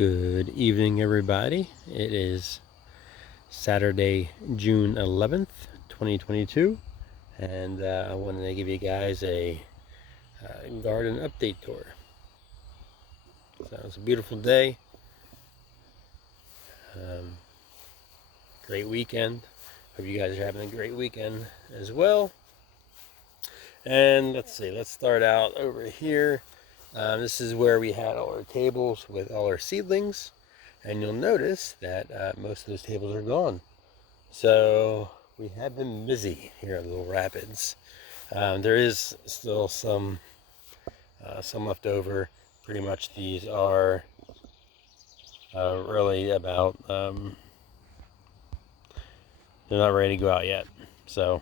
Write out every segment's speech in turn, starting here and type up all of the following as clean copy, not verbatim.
Good evening, everybody. It is Saturday, June 11th, 2022, and I wanted to give you guys a garden update tour. So it's a beautiful day. Great weekend. Hope you guys are having a great weekend as well. And let's see, let's start out over here. This is where we had all our tables with all our seedlings, and you'll notice that most of those tables are gone. So we have been busy here at Little Rapids. There is still some left over. Pretty much these are really about, they're not ready to go out yet. So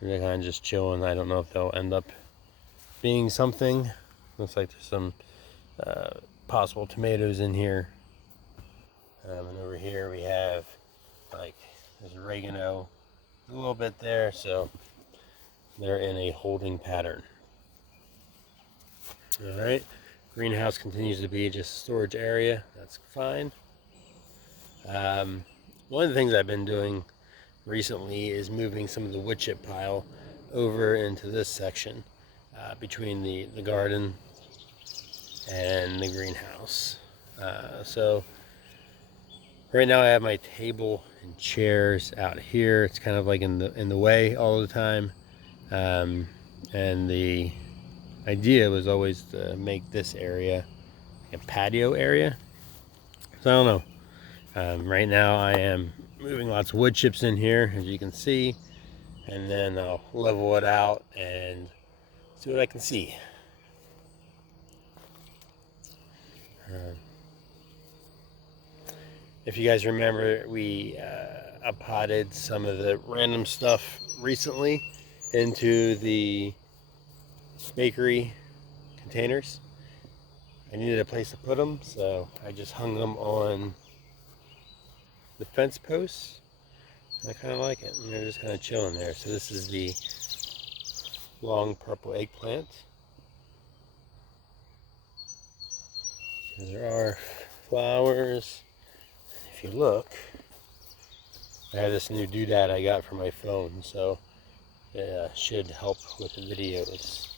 they're kind of just chilling. I don't know if they'll end up being something. Looks like there's some possible tomatoes in here. And over here we have, like, there's oregano a little bit there, so they're in a holding pattern. All right, greenhouse continues to be just a storage area. That's fine. One of the things I've been doing recently is moving some of the wood chip pile over into this section between the garden and the greenhouse. So right now I have my table and chairs out here. It's kind of like in the way all the time, and the idea was always to make this area a patio area. So I don't know. Right now I am moving lots of wood chips in here, as you can see, and then I'll level it out and see what I can see. If you guys remember, we potted some of the random stuff recently into the bakery containers. I needed a place to put them, so I just hung them on the fence posts. I kind of like it, and they're just kind of chilling there. So this is the long purple eggplant. There are flowers. If you look, I have this new doodad I got for my phone, so it should help with the videos.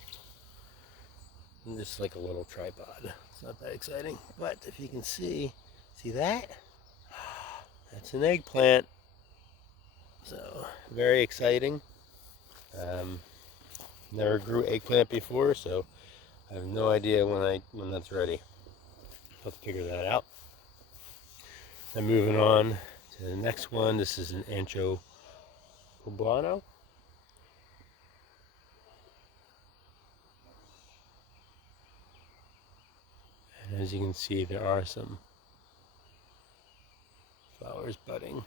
Just like a little tripod. It's not that exciting, but if you can see that? That's an eggplant. So very exciting. Never grew eggplant before, so I have no idea when that's ready. I'll have to figure that out. And moving on to the next one. This is an Ancho Poblano. And as you can see, there are some flowers budding.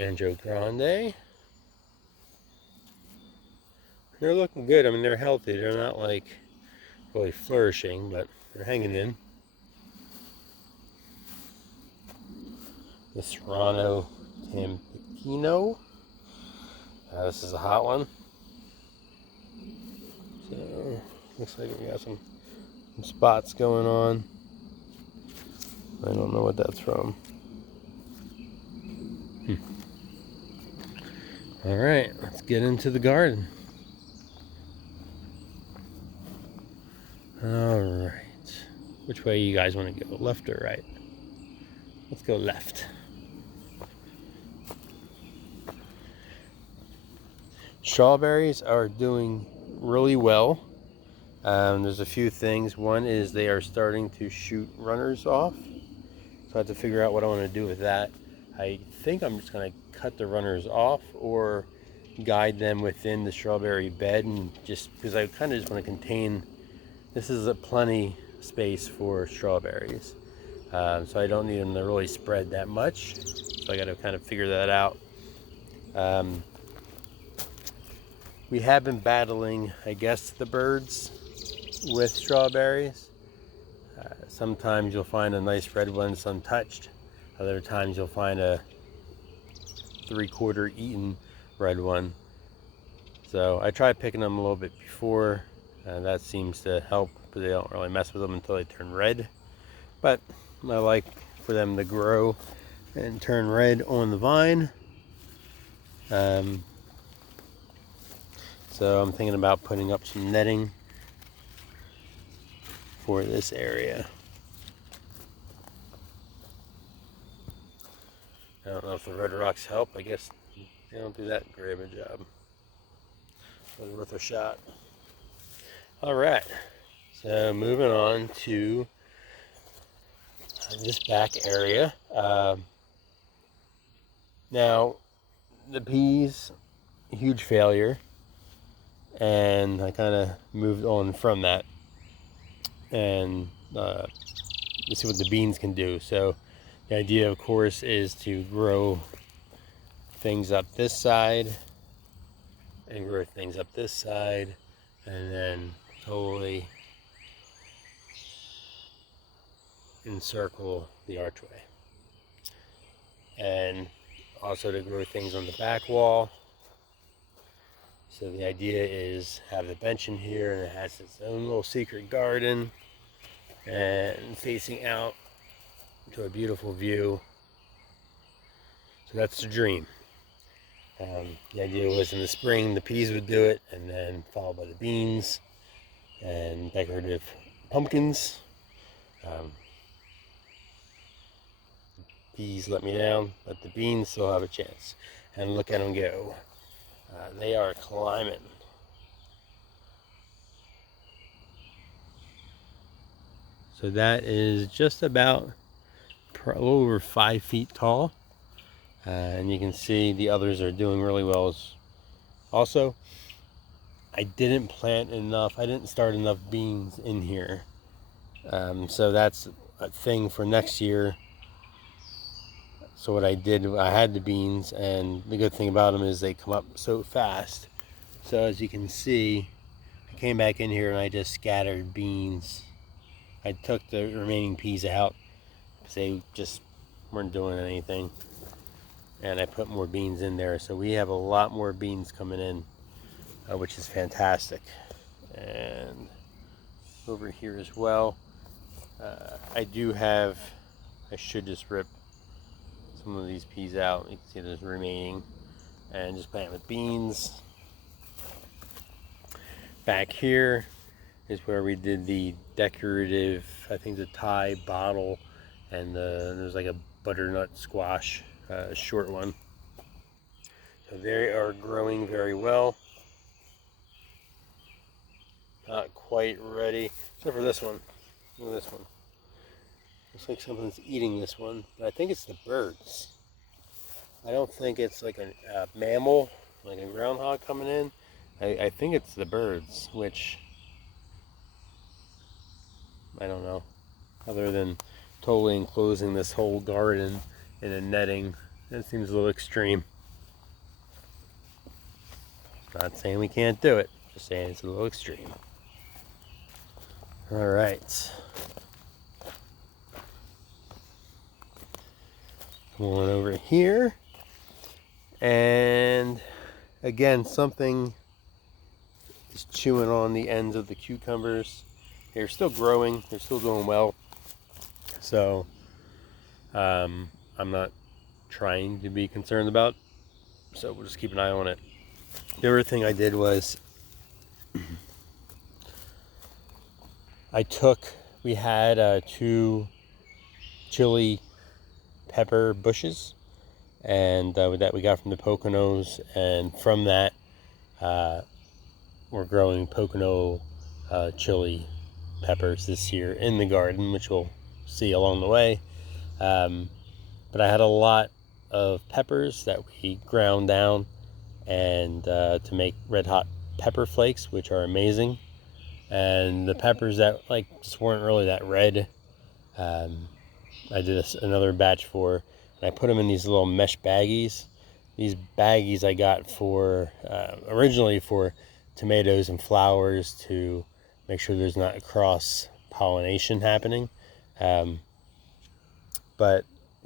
Ancho Grande. They're looking good. I mean, they're healthy. They're not like really flourishing, but they're hanging in. The Serrano Tampiquino. This is a hot one. So looks like we got some spots going on. I don't know what that's from. All right, let's get into the garden. All right, which way you guys want to go, left or right? Let's go left. Strawberries are doing really well. There's a few things. One is they are starting to shoot runners off, so I have to figure out what I want to do with that. I think I'm just going to cut the runners off or guide them within the strawberry bed, and just because I kind of just want to contain, this is a plenty space for strawberries, so I don't need them to really spread that much, so I got to kind of figure that out. We have been battling, I guess, the birds with strawberries. Sometimes you'll find a nice red one untouched. Other times you'll find a 3/4 eaten red one. So I tried picking them a little bit before, that seems to help, but they don't really mess with them until they turn red. But I like for them to grow and turn red on the vine. So I'm thinking about putting up some netting for this area. I don't know if the red rocks help. I guess they don't do that great of a job. It was worth a shot. All right, so moving on to this back area. Now, the peas, huge failure, and I kind of moved on from that, and let's see what the beans can do. So the idea, of course, is to grow things up this side and grow things up this side, and then totally encircle the archway. And also to grow things on the back wall. So the idea is have the bench in here, and it has its own little secret garden and facing out to a beautiful view. So that's the dream. The idea was in the spring the peas would do it, and then followed by the beans and decorative pumpkins. Peas let me down, but the beans still have a chance. And look at them go. They are climbing. So that is just about a little over 5 feet tall. And you can see the others are doing really well. Also, I didn't plant enough, I didn't start enough beans in here. So that's a thing for next year. So what I did, I had the beans, and the good thing about them is they come up so fast. So as you can see, I came back in here and I just scattered beans. I took the remaining peas out because they just weren't doing anything. And I put more beans in there. So we have a lot more beans coming in, which is fantastic. And over here as well, I should just rip some of these peas out. You can see there's remaining, and just plant with beans. Back here is where we did the decorative, I think the Thai bottle, and there's like a butternut squash, short one. So they are growing very well. Not quite ready, except for this one. Look at this one. Looks like something's eating this one, but I think it's the birds. I don't think it's like a mammal, like a groundhog coming in. I think it's the birds, which I don't know. Other than totally enclosing this whole garden in a netting, that seems a little extreme. Not saying we can't do it, just saying it's a little extreme. All right. Come on over here. And again, something is chewing on the ends of the cucumbers. They're still growing, they're still doing well. So I'm not trying to be concerned about, so we'll just keep an eye on it. The other thing I did was we had 2 chili pepper bushes, and that we got from the Poconos, and from that we're growing Pocono chili peppers this year in the garden, which we'll see along the way. But I had a lot of peppers that we ground down and to make red hot pepper flakes, which are amazing. And the peppers that just weren't really that red, I did another batch for, and I put them in these little mesh baggies. These baggies I got for originally for tomatoes and flowers, to make sure there's not cross pollination happening. But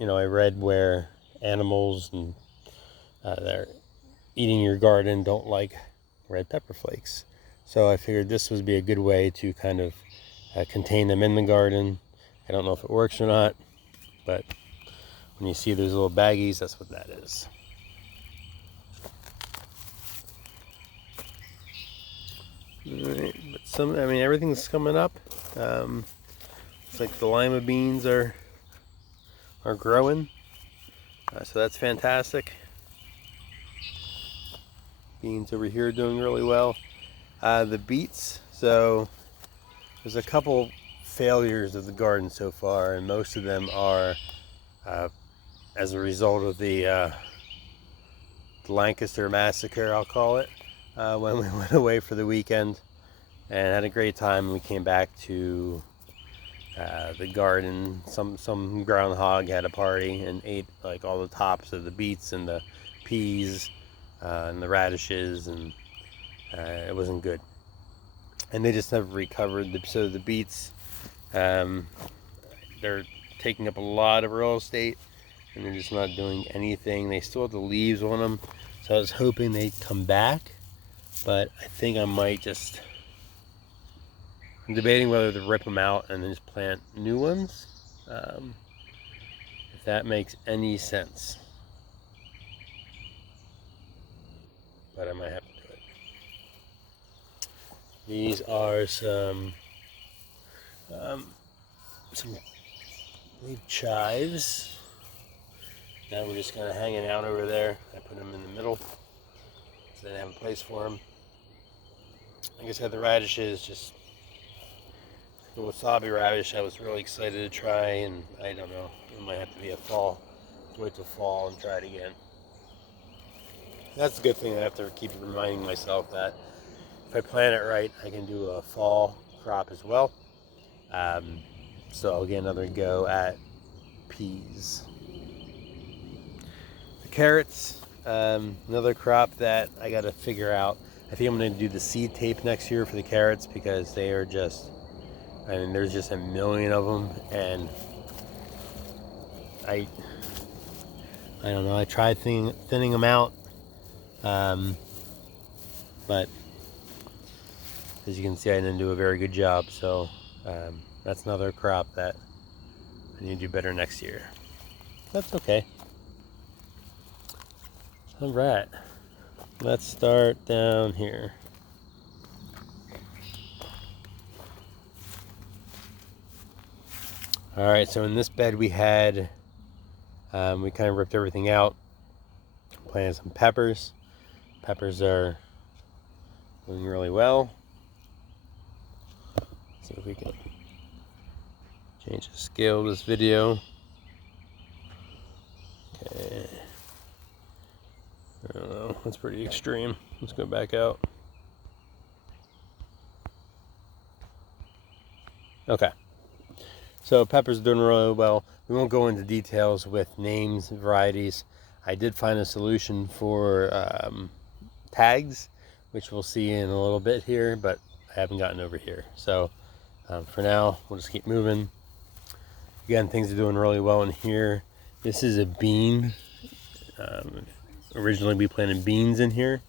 I read where animals and that are eating your garden don't like red pepper flakes. So I figured this would be a good way to kind of contain them in the garden. I don't know if it works or not, but when you see those little baggies, that's what that is. Alright, but I mean, everything's coming up. It's like the lima beans are growing, so that's fantastic. Beans over here doing really well. The beets, so there's a couple failures of the garden so far, and most of them are as a result of the Lancaster massacre, I'll call it, when we went away for the weekend and had a great time. We came back to the garden. Some groundhog had a party and ate like all the tops of the beets and the peas and the radishes, and it wasn't good. And they just never recovered. So the beets, they're taking up a lot of real estate, and they're just not doing anything. They still have the leaves on them, so I was hoping they'd come back, but I think I might just, I'm debating whether to rip them out and then just plant new ones, if that makes any sense. But I might have to do it. These are some leaf chives. Now we're just kind of hanging out over there. I put them in the middle so they didn't have a place for them. Like I said, the radishes, just the wasabi radish, I was really excited to try, and I don't know, it might have to be a fall. Wait till fall and try it again. That's the good thing. I have to keep reminding myself that if I plant it right, I can do a fall crop as well. So I'll get another go at peas. The carrots, another crop that I got to figure out. I think I'm going to do the seed tape next year for the carrots, because they are just, I mean, there's just a million of them, and I don't know. I tried thinning them out, but as you can see, I didn't do a very good job. So that's another crop that I need to do better next year. That's okay. All right, let's start down here. All right, so in this bed we had, we kind of ripped everything out, planted some peppers. Peppers are doing really well. Let's see if we can change the scale of this video. Okay. I don't know, that's pretty extreme. Let's go back out. Okay. So peppers are doing really well. We won't go into details with names and varieties. I did find a solution for tags, which we'll see in a little bit here, but I haven't gotten over here. So for now, we'll just keep moving. Again, things are doing really well in here. This is a bean. Originally we planted beans in here,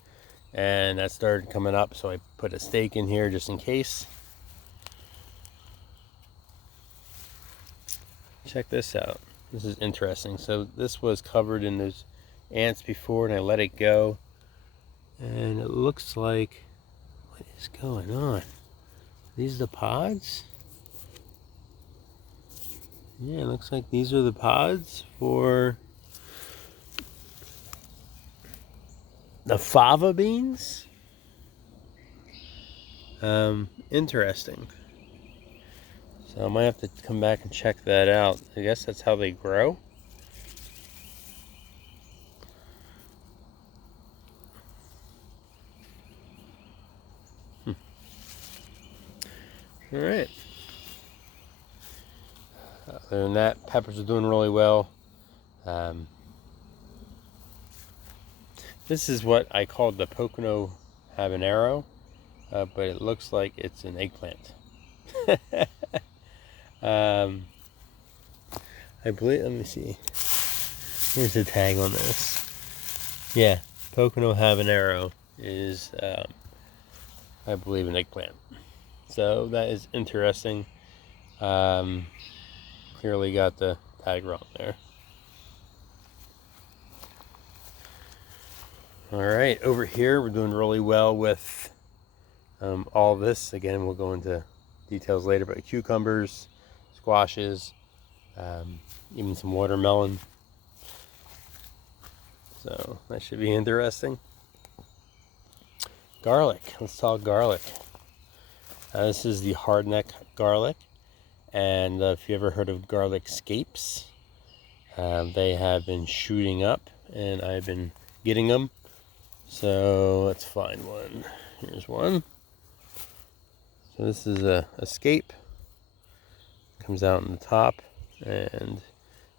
and that started coming up, so I put a stake in here just in case. Check this out. This is interesting. So this was covered in those ants before, and I let it go, and it looks like, what is going on? These are the pods? Yeah, it looks like these are the pods for the fava beans. Interesting. So I might have to come back and check that out. I guess that's how they grow. All right. Other than that, peppers are doing really well. This is what I called the Pocono habanero, but it looks like it's an eggplant. I believe, let me see. Here's the tag on this. Yeah, Pocono habanero is I believe, an eggplant. So that is interesting. Clearly got the tag wrong there. All right, over here we're doing really well with all this. Again, we'll go into details later, but cucumbers, squashes, even some watermelon. So that should be interesting. Garlic. Let's talk garlic. This is the hardneck garlic, and if you ever heard of garlic scapes, they have been shooting up, and I've been getting them. So let's find one. Here's one. So this is a scape. Comes out in the top, and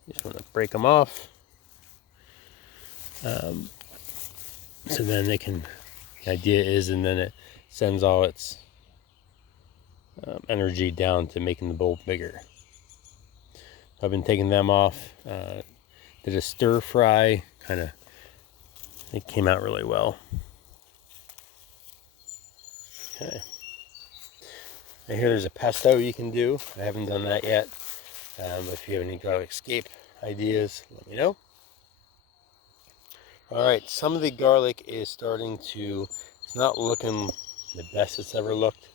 you just want to break them off. So then they can. The idea is, and then it sends all its energy down to making the bowl bigger. I've been taking them off. Did a stir fry, kind of. It came out really well. Okay. I hear there's a pesto you can do. I haven't done that yet. But if you have any garlic scape ideas, let me know. All right, some of the garlic is starting to. It's not looking the best it's ever looked.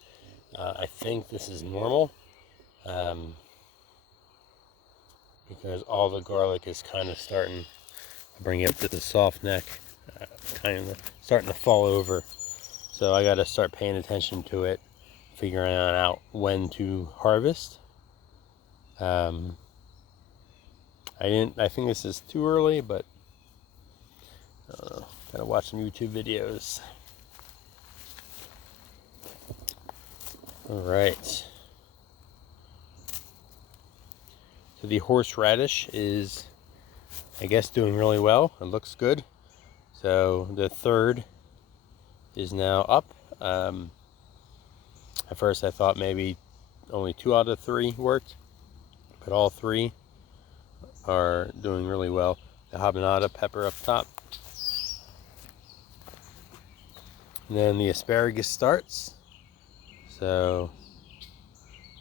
I think this is normal. Because all the garlic is kind of starting to bring it up to the soft neck, kind of starting to fall over. So I got to start paying attention to it, figuring out when to harvest. I think this is too early, but gotta watch some YouTube videos. All right. So the horseradish is, I guess, doing really well. It looks good. So the third is now up. At first I thought maybe only 2 out of 3 worked, but all 3 are doing really well. The habanada pepper up top. And then the asparagus starts. So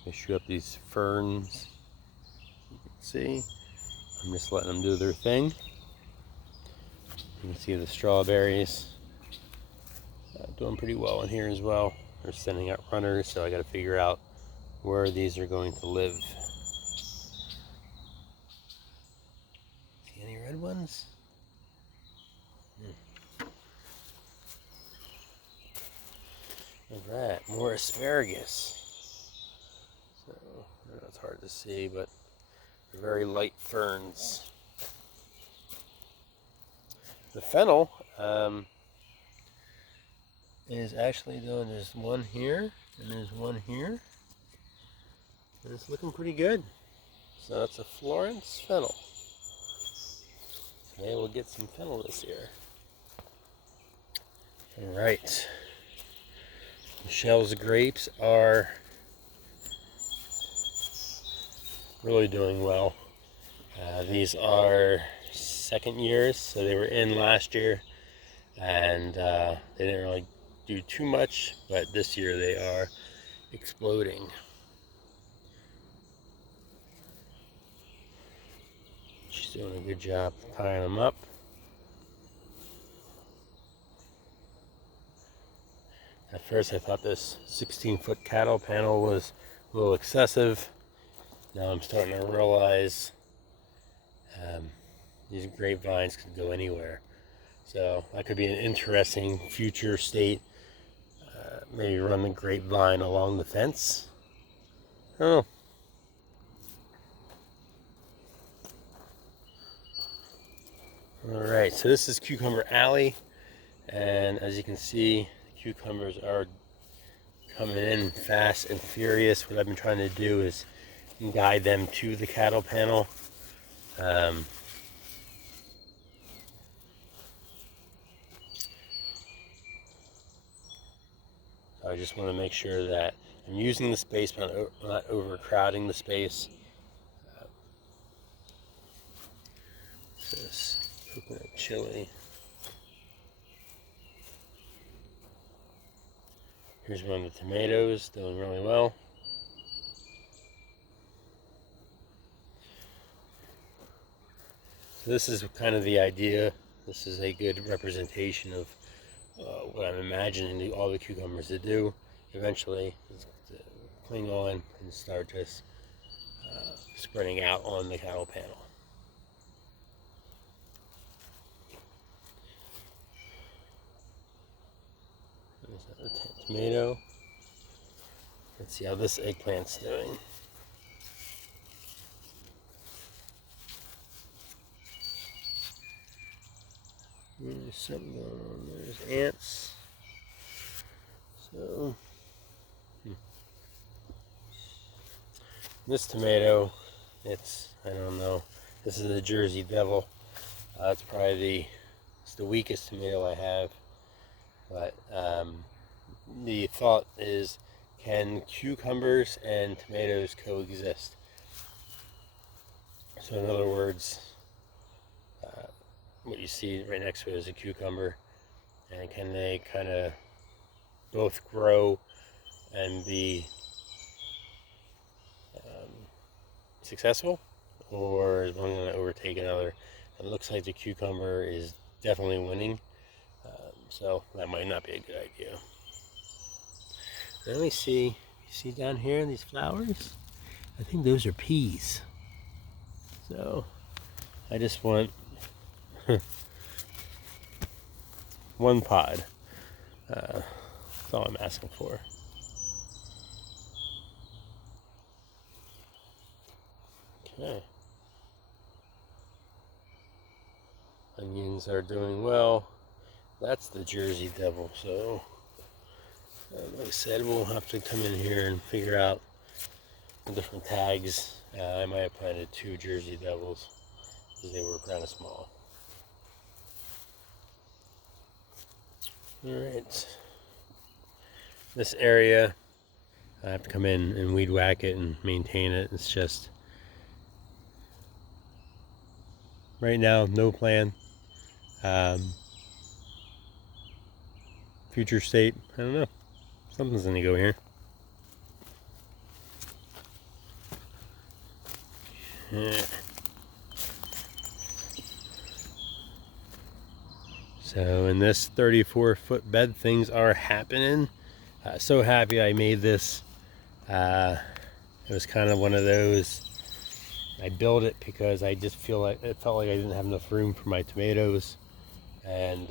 they shoot up these ferns. You can see. I'm just letting them do their thing. You can see the strawberries doing pretty well in here as well. They're sending out runners, so I got to figure out where these are going to live. See any red ones? Alright, more asparagus. So, I know it's hard to see, but they're very light ferns. The fennel is actually doing, there's one here, and there's one here. And it's looking pretty good. So that's a Florence fennel. Maybe we'll get some fennel this year. Alright. Michelle's grapes are really doing well. These are second years, so they were in last year, and they didn't really do too much, but this year they are exploding. She's doing a good job tying them up. At first I thought this 16-foot cattle panel was a little excessive. Now I'm starting to realize these grapevines could go anywhere. So that could be an interesting future state. Maybe run the grapevine along the fence. Oh. Alright, so this is Cucumber Alley. And as you can see, cucumbers are coming in fast and furious. What I've been trying to do is guide them to the cattle panel. I just want to make sure that I'm using the space, but I'm not overcrowding the space. This coconut chili. Here's one of the tomatoes, doing really well. So this is kind of the idea. This is a good representation of what I'm imagining all the cucumbers to do. Eventually, to cling on and start just spreading out on the cattle panel. There's a tomato. Let's see how this eggplant's doing. There's something going on. There's ants. So, this tomato, I don't know. This is the Jersey Devil. It's probably the weakest tomato I have. But the thought is, can cucumbers and tomatoes coexist? So in other words, what you see right next to it is a cucumber, and can they kind of both grow and be successful, or is one going to overtake another? It looks like the cucumber is definitely winning, so that might not be a good idea. Let me see. You see down here in these flowers? I think those are peas. So I just want one pod. That's all I'm asking for. Okay. Onions are doing well. That's the Jersey Devil. So, like I said, we'll have to come in here and figure out the different tags. I might have planted 2 Jersey Devils because they were kind of small. Alright. This area, I have to come in and weed whack it and maintain it. It's just, right now, no plan. Future state, I don't know. Something's gonna go here. So in this 34-foot bed, things are happening. So happy I made this. It was kind of one of those, I built it because I just felt like I didn't have enough room for my tomatoes, and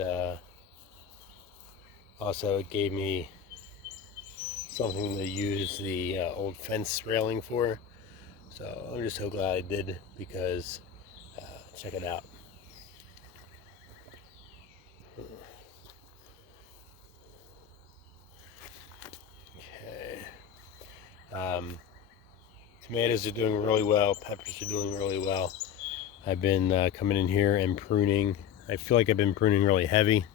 also it gave me something to use the old fence railing for. So I'm just so glad I did, because check it out. Okay. Tomatoes are doing really well. Peppers are doing really well. I've been coming in here and pruning. I feel like I've been pruning really heavy,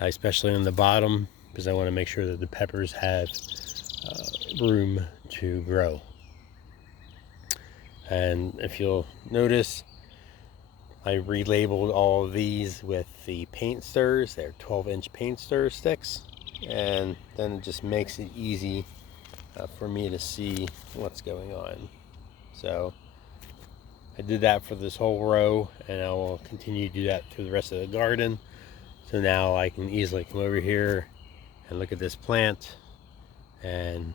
especially on the bottom, because I want to make sure that the peppers have room to grow. And if you'll notice, I relabeled all of these with the paint stirrers. They're 12-inch paint stirrer sticks, and then it just makes it easy for me to see what's going on. So I did that for this whole row, and I will continue to do that through the rest of the garden. So now I can easily come over here and look at this plant and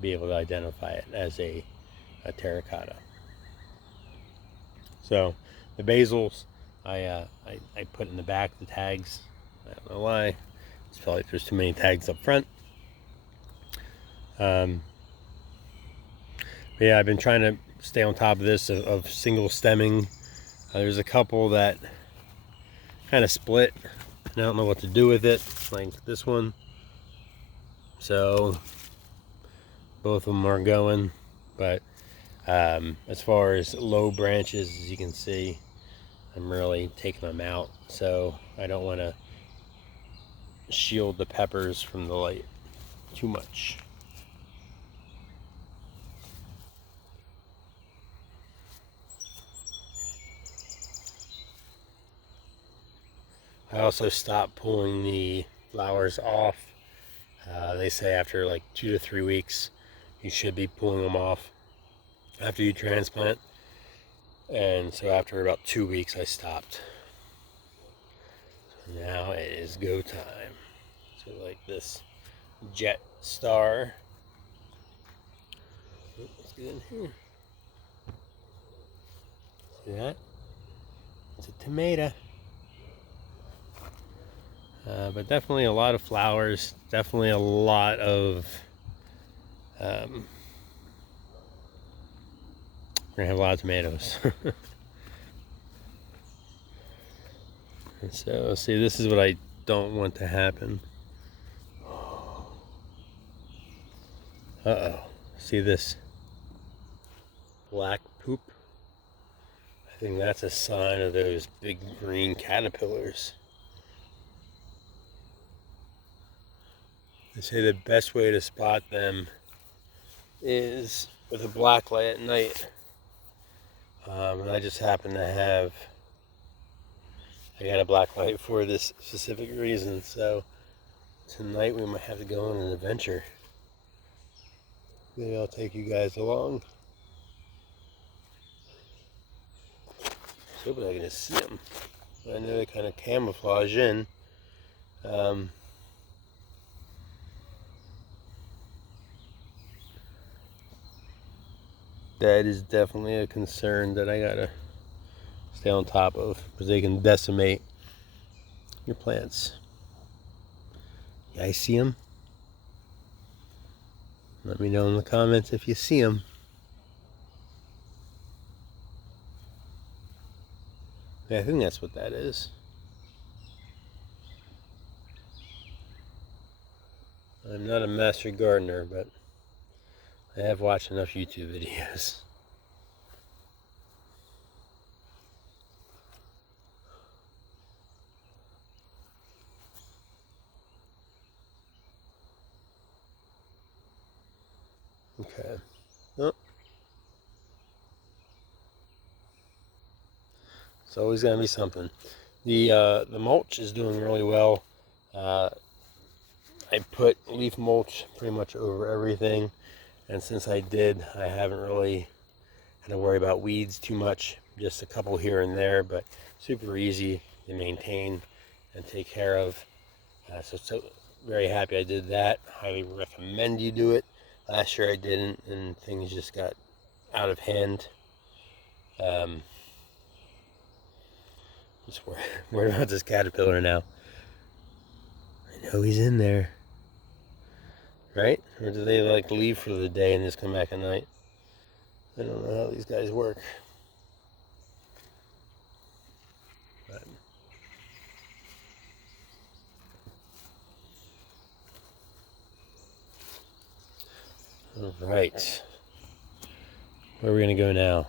be able to identify it as a terracotta. So the basils, I put in the back the tags. I don't know why. It's felt like there's too many tags up front. But yeah, I've been trying to stay on top of this, of single stemming. There's a couple that kind of split, and I don't know what to do with it, like this one. So both of them are going, but as far as low branches, as you can see, I'm really taking them out, so I don't want to shield the peppers from the light too much. I also stopped pulling the flowers off They say after like 2 to 3 weeks, you should be pulling them off after you transplant. And so after about 2 weeks, I stopped. So now it is go time. So like this Jet Star. Let's get in here. See that? It's a tomato. But definitely a lot of flowers. Definitely a lot of... we're gonna have a lot of tomatoes. And so, see, this is what I don't want to happen. Uh-oh. See this black poop? I think that's a sign of those big green caterpillars. They say the best way to spot them is with a black light at night. And I just happen to have... I got a black light for this specific reason, so tonight we might have to go on an adventure. Maybe I'll take you guys along. So hoping I can just see them. I know they kind of camouflage in. That is definitely a concern that I gotta stay on top of, because they can decimate your plants. You guys see them? Let me know in the comments if you see them. Yeah, I think that's what that is. I'm not a master gardener, but I have watched enough YouTube videos. Okay. Oh. It's always gonna be something. The mulch is doing really well. I put leaf mulch pretty much over everything, and since I did, I haven't really had to worry about weeds too much. Just a couple here and there, but super easy to maintain and take care of. So very happy I did that. Highly recommend you do it. Last year I didn't, and things just got out of hand. Just worried about this caterpillar now. I know he's in there. Right? Or do they like leave for the day and just come back at night? I don't know how these guys work. But all right. Where are we gonna go now?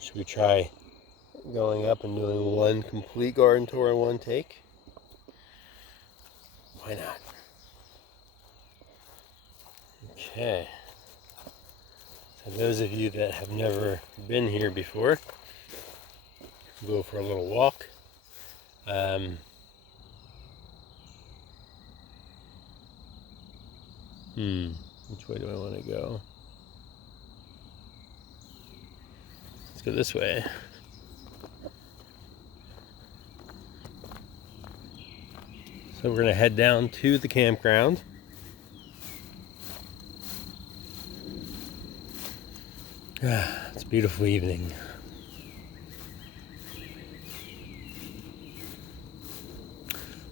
Should we try going up and doing one complete garden tour in one take? Why not? Okay. So those of you that have never been here before, go for a little walk. Which way do I want to go? Let's go this way. So we're going to head down to the campground. It's a beautiful evening.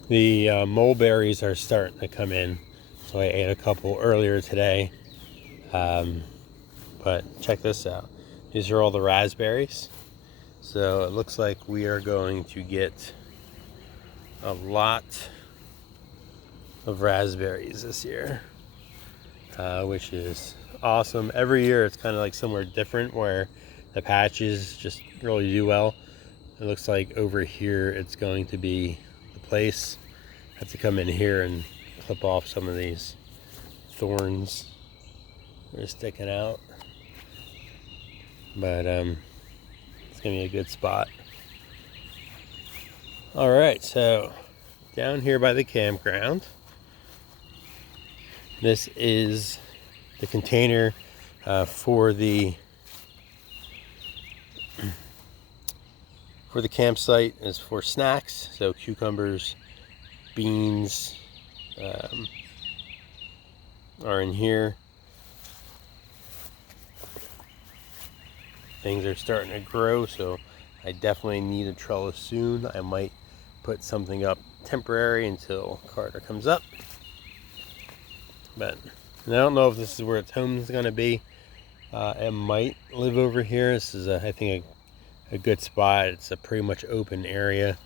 The mulberries are starting to come in, so I ate a couple earlier today. But check this out. These are all the raspberries. So it looks like we are going to get a lot of raspberries this year, which is awesome. Every year it's kind of like somewhere different where the patches just really do well. It looks like over here it's going to be the place. I have to come in here and clip off some of these thorns that are sticking out, but it's gonna be a good spot. All right, so down here by the campground, This is the container for the campsite. Is for snacks, so cucumbers, beans are in here. Things are starting to grow, so I definitely need a trellis soon. I might put something up temporary until Carter comes up. But I don't know if this is where its home is going to be. It might live over here. This is, I think, a good spot. It's a pretty much open area,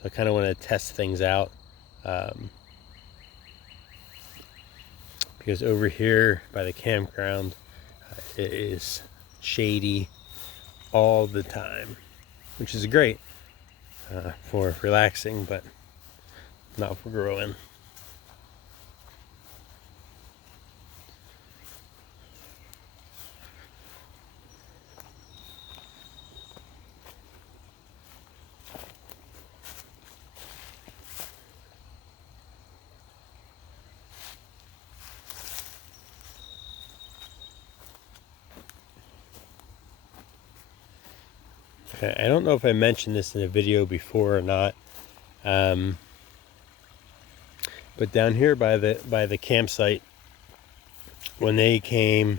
so I kind of want to test things out. Because over here by the campground, it is shady all the time, which is great for relaxing, but not for growing. Okay, I don't know if I mentioned this in a video before or not, but down here by the campsite, when they did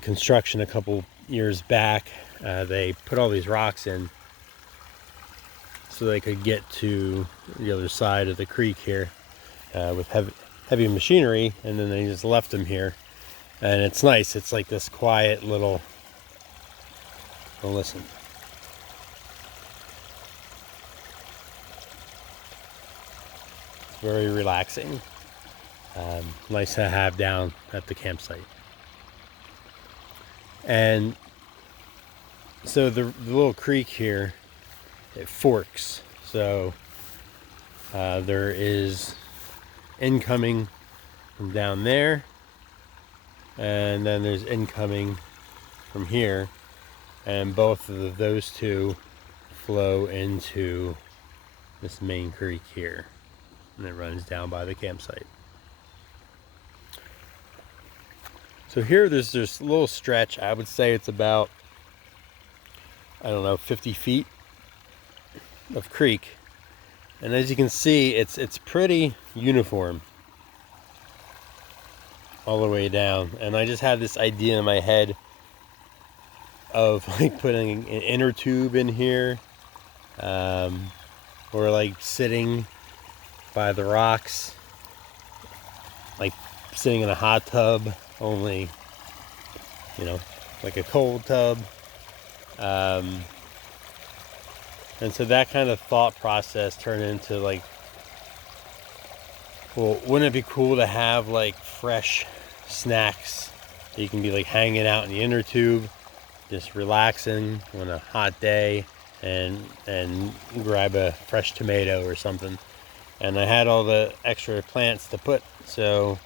construction a couple years back, they put all these rocks in so they could get to the other side of the creek here with heavy machinery, and then they just left them here. And it's nice. It's like this quiet little. Well, listen. It's very relaxing. Nice to have down at the campsite. And so the little creek here, it forks. So there is incoming from down there, and then there's incoming from here, and both of those two flow into this main creek here, and it runs down by the campsite. So here there's this little stretch. I would say it's about, I don't know, 50 feet of creek, and as you can see, it's pretty uniform all the way down. And I just had this idea in my head of like putting an inner tube in here, or like sitting by the rocks, like sitting in a hot tub, only, you know, like a cold tub. And so that kind of thought process turned into like, well, wouldn't it be cool to have like fresh snacks that you can be like hanging out in the inner tube, just relaxing on a hot day, and grab a fresh tomato or something. And I had all the extra plants to put, so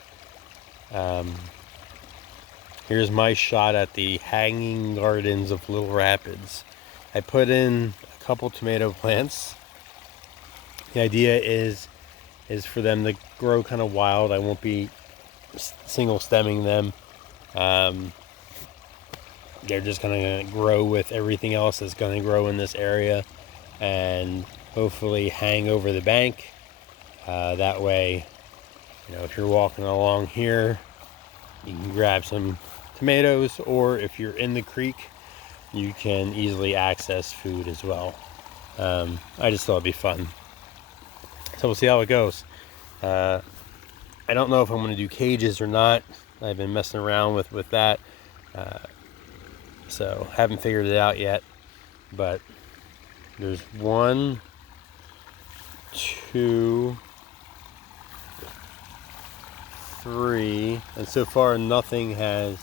here's my shot at the hanging gardens of Little Rapids. I put in a couple tomato plants. The idea is for them to grow kind of wild. I won't be single stemming them. They're just going to grow with everything else that's going to grow in this area, and hopefully hang over the bank. That way, you know, if you're walking along here, you can grab some tomatoes, or if you're in the creek, you can easily access food as well. I just thought it'd be fun. So we'll see how it goes. I don't know if I'm going to do cages or not. I've been messing around with that. So haven't figured it out yet. But there's 1, 2, 3, and so far nothing has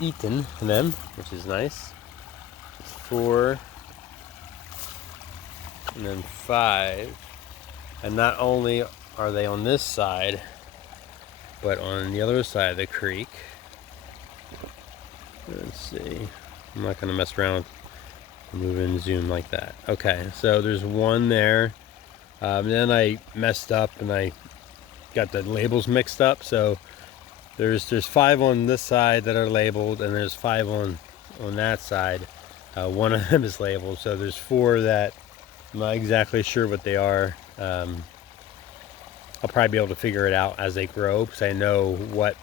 eaten them, which is nice. 4, and then 5. And not only are they on this side, but on the other side of the creek. Let's see. I'm not going to mess around with move and zoom like that. Okay, so there's one there. Then I messed up and I got the labels mixed up. So there's 5 on this side that are labeled, and there's 5 on that side. One of them is labeled, so there's 4 that I'm not exactly sure what they are. I'll probably be able to figure it out as they grow, because I know what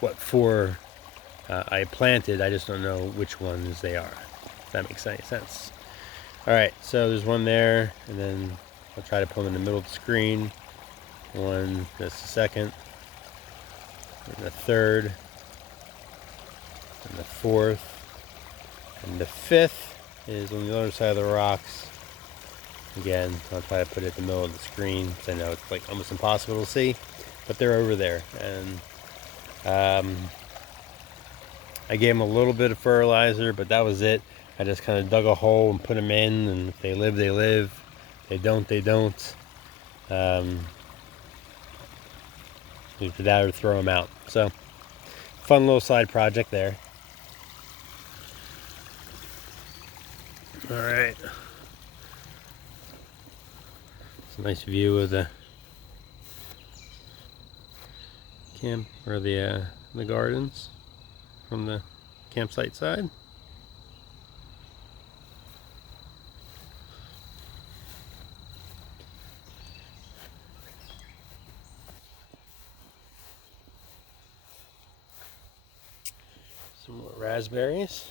what 4 I planted. I just don't know which ones they are. If that makes any sense. All right, so there's one there, and then I'll try to put them in the middle of the screen. One, that's the second, and the third, and the fourth, and the fifth is on the other side of the rocks. Again, I'll try to put it in the middle of the screen, because I know it's like almost impossible to see, but they're over there. And I gave them a little bit of fertilizer, but that was it. I just kind of dug a hole and put them in, and if they live, they live. If they don't, they don't. Either that or throw them out. So, fun little side project there. All right. It's a nice view of the camp, or the gardens from the campsite side. Some more raspberries.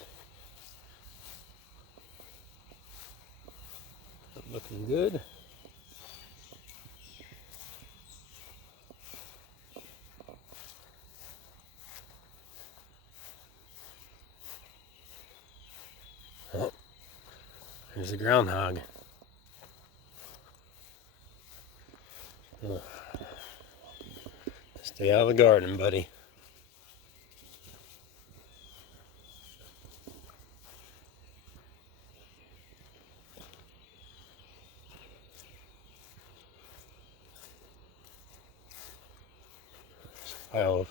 Looking good. Oh, there's a groundhog. Oh. Stay out of the garden, buddy. Pile of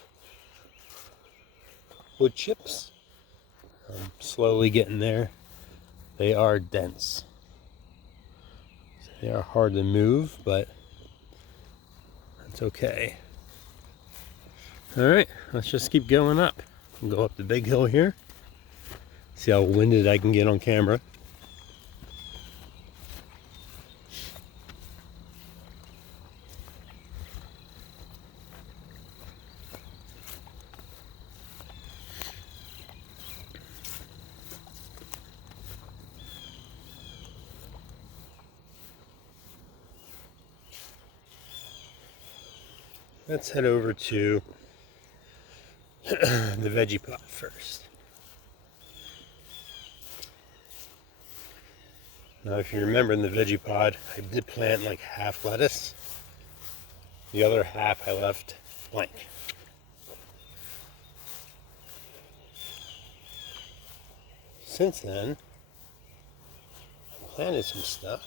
wood chips. I'm slowly getting there. They are dense. They are hard to move, but that's okay. Alright, let's just keep going up. We'll go up the big hill here. See how winded I can get on camera. Let's head over to the veggie pot first. Now, if you remember in the veggie pod, I did plant like half lettuce. The other half I left blank. Since then, I planted some stuff.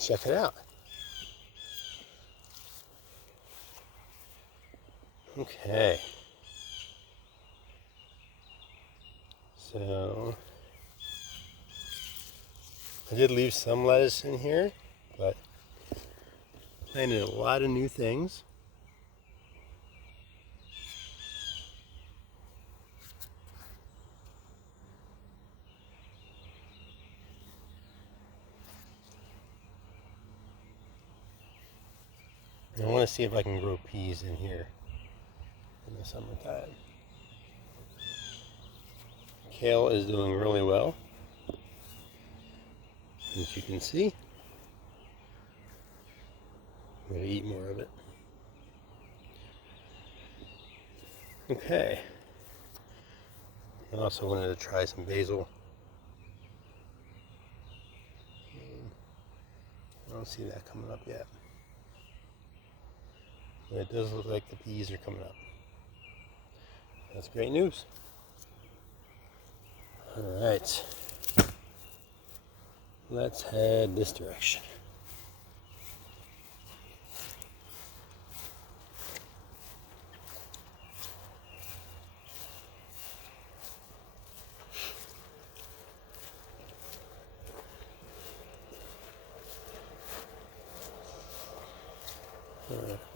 Check it out. Okay. So, I did leave some lettuce in here, but planted a lot of new things. I want to see if I can grow peas in here in the summertime. Kale is doing really well, as you can see. I'm going to eat more of it. Okay. I also wanted to try some basil. I don't see that coming up yet. But it does look like the peas are coming up. That's great news. Alright. Let's head this direction.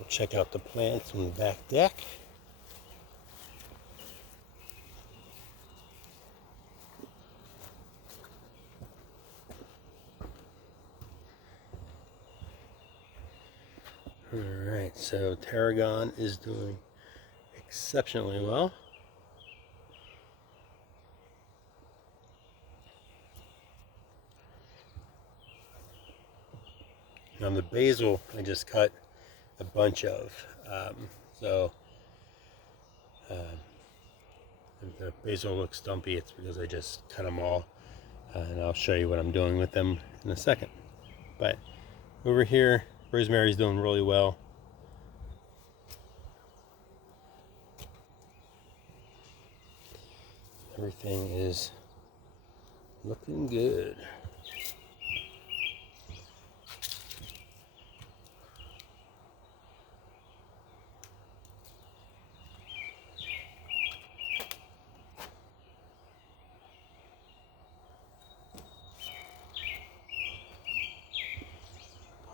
We'll check out the plants on the back deck. Alright, so tarragon is doing exceptionally well. Now the basil I just cut a bunch of. If the basil looks stumpy, it's because I just cut them all. And I'll show you what I'm doing with them in a second. But over here, rosemary's doing really well. Everything is looking good.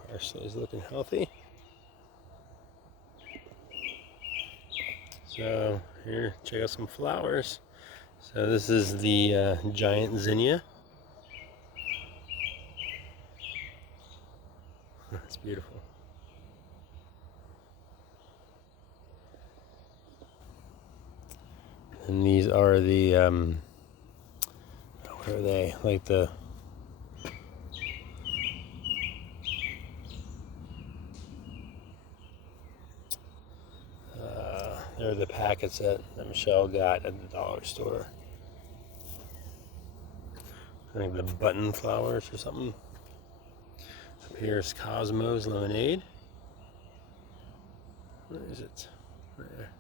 Parsley is looking healthy. So here, check out some flowers. So this is the giant zinnia. That's beautiful. And these are the what are they? Like the they're the packets that Michelle got at the dollar store. I think the button flowers or something. Up here is Cosmos Lemonade. Where is it? Right there.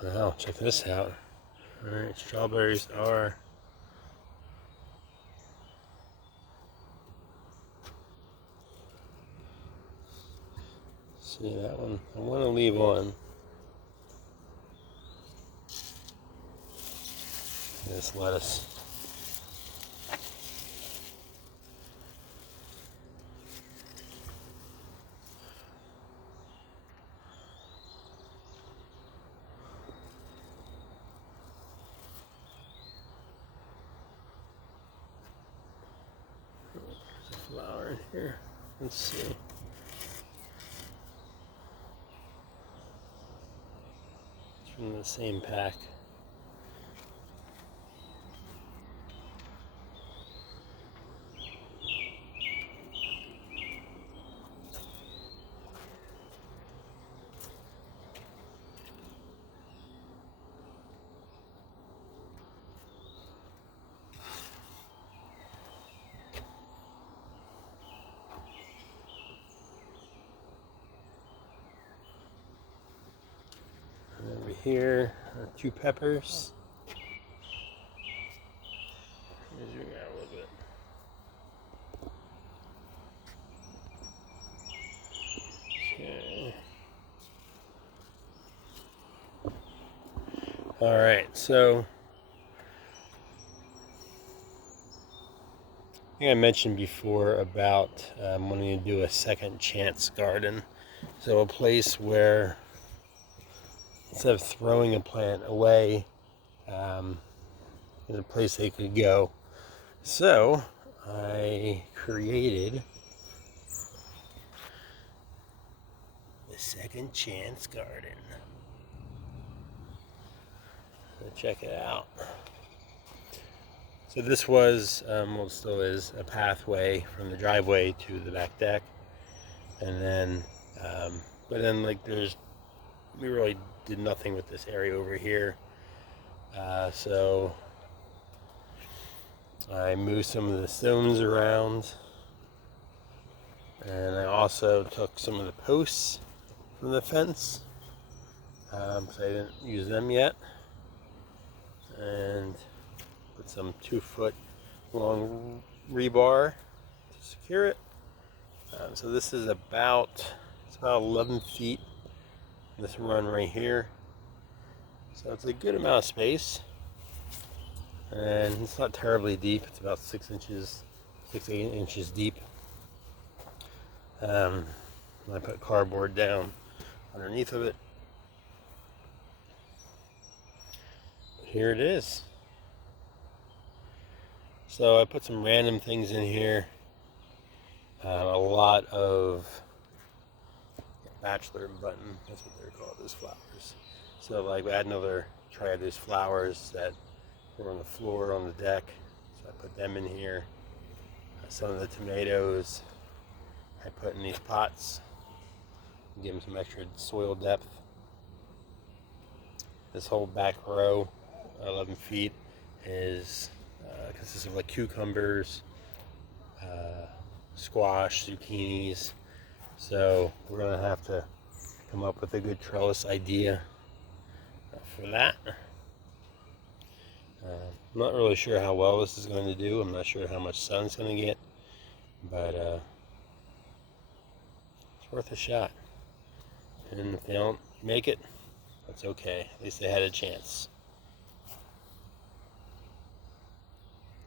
Wow, check this out. Alright, strawberries are see that one. I want to leave on. This lettuce. There's a flower in here. Let's see. It's from the same pack. Over here are 2 peppers. Zoom out a little bit. Okay. All right, so I think I mentioned before about wanting to do a second chance garden. So a place where instead of throwing a plant away, there's a place they could go. So I created the second chance garden. So check it out. So this was, well, it still is, a pathway from the driveway to the back deck. And then, but then like we really did nothing with this area over here. So I moved some of the stones around. And I also took some of the posts from the fence. So I didn't use them yet. And put some 2-foot long rebar to secure it. So this is about 11 feet this run right here. So it's a good amount of space, and it's not terribly deep. It's about 6 inches, 6-8 inches deep. I put cardboard down underneath of it. Here it is. So I put some random things in here. A lot of bachelor button, that's what they're called, those flowers. So like I had another tray of those flowers that were on the floor on the deck. So I put them in here. Some of the tomatoes I put in these pots. Give them some extra soil depth. This whole back row, 11 feet, is consists of like cucumbers, squash, zucchinis. So we're gonna have to come up with a good trellis idea for that. I'm not really sure how well this is going to do. I'm not sure how much sun it's going to get, but it's worth a shot. And if they don't make it, that's okay. At least they had a chance.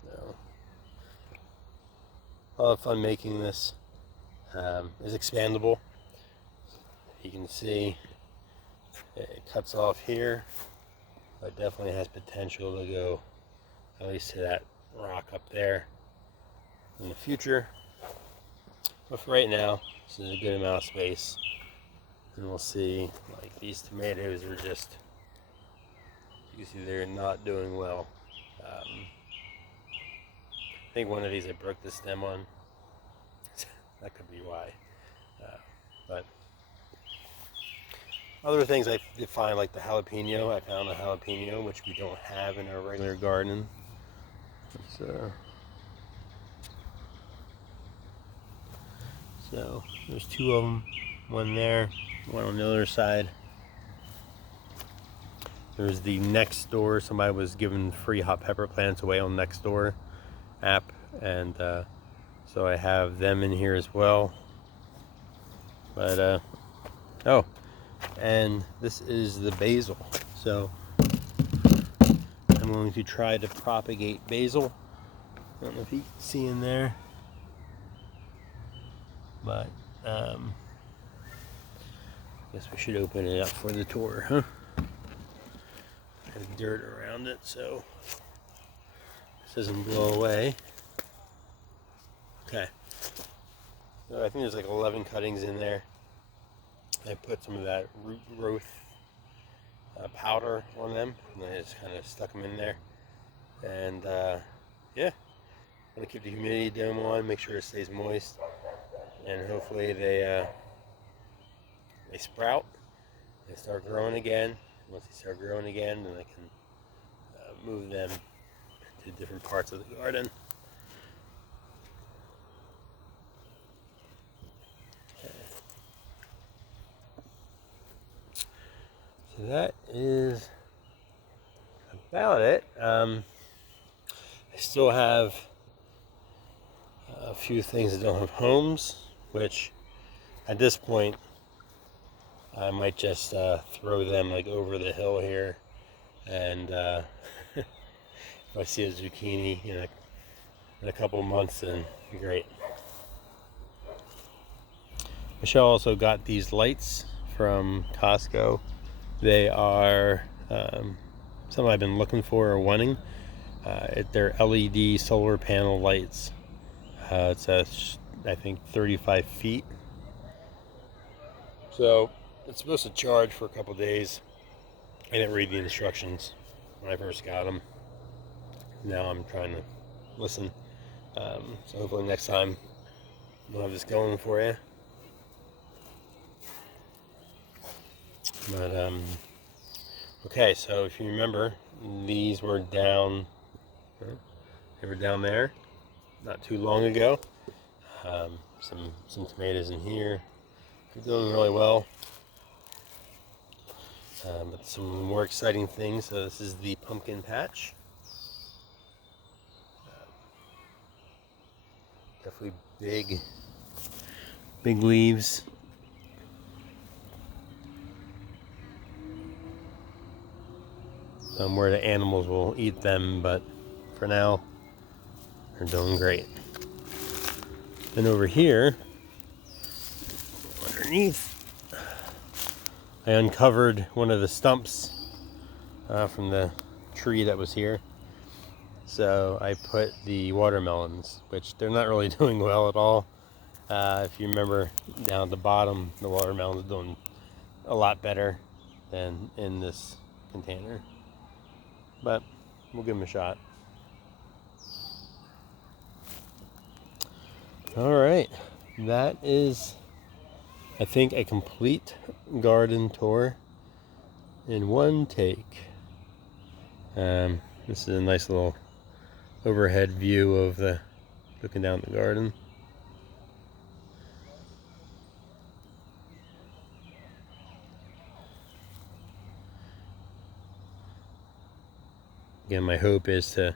So, a lot of fun making this. It's expandable. You can see it cuts off here, but definitely has potential to go at least to that rock up there in the future. But for right now, this is a good amount of space. And we'll see, like these tomatoes are just, you can see they're not doing well. I think one of these I broke the stem on. That could be why. But other things I find, like the jalapeno. I found a jalapeno, which we don't have in our regular garden. So there's two of them, one there, one on the other side. There's the Nextdoor. Somebody was giving free hot pepper plants away on Nextdoor app, and so I have them in here as well. But oh, and this is the basil. So I'm going to try to propagate basil. I don't know if you can see in there, but I guess we should open it up for the tour, huh? There's dirt around it, so this doesn't blow away. Okay. So I think there's like 11 cuttings in there. I put some of that root growth powder on them, and I just kind of stuck them in there. And yeah, I'm gonna keep the humidity dome on, make sure it stays moist, and hopefully they sprout and start growing again. Once they start growing again, then I can move them to different parts of the garden. So that is about it. I still have a few things that don't have homes, which at this point I might just throw them like over the hill here, and if I see a zucchini in a couple months, then great. Michelle also got these lights from Costco. They are something I've been looking for or wanting. They're LED solar panel lights. It's I think 35 feet. So it's supposed to charge for a couple days. I didn't read the instructions when I first got them. Now I'm trying to listen. So hopefully next time we'll have this going for you. But okay, so if you remember, these were down. They were down there not too long ago. Some tomatoes in here. They're doing really well. But some more exciting things. So this is the pumpkin patch. Definitely big leaves. where the animals will eat them, but for now, they're doing great. And over here, underneath, I uncovered one of the stumps from the tree that was here. So I put the watermelons, which they're not really doing well at all. If you remember down at the bottom, the watermelons are doing a lot better than in this container. But we'll give them a shot. All right, that is, I think, a complete garden tour in one take. This is a nice little overhead view of looking down the garden. Again, my hope is to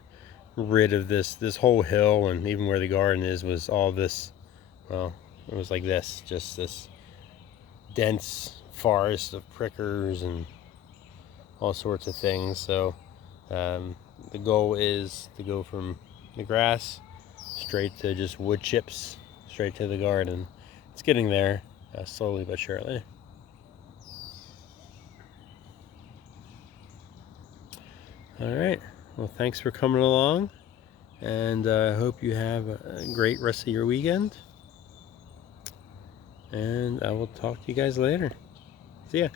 rid of this whole hill, and even where the garden is was all this, well, it was like this, just this dense forest of prickers and all sorts of things. So the goal is to go from the grass straight to just wood chips, straight to the garden. It's getting there, slowly but surely. All right, well, thanks for coming along, and I hope you have a great rest of your weekend, and I will talk to you guys later. See ya.